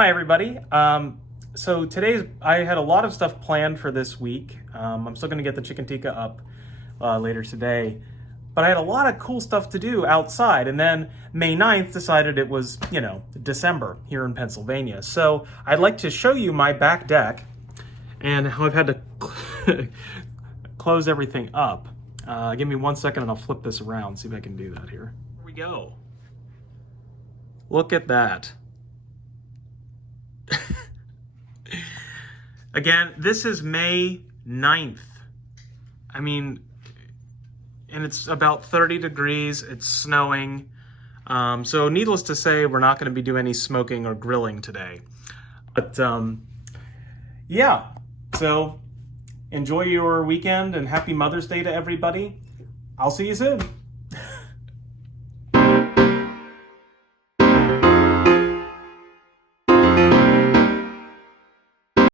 Hi everybody. So I had a lot of stuff planned for this week. I'm still going to get the chicken tikka up later today, but I had a lot of cool stuff to do outside. And then May 9th decided it was, December here in Pennsylvania. So I'd like to show you my back deck and how I've had to close everything up. Give me 1 second and I'll flip this around, see if I can do that here. Here we go. Look at that. Again, this is May 9th. And it's about 30 degrees, it's snowing. So needless to say, we're not gonna be doing any smoking or grilling today. But yeah, so enjoy your weekend and happy Mother's Day to everybody. I'll see you soon.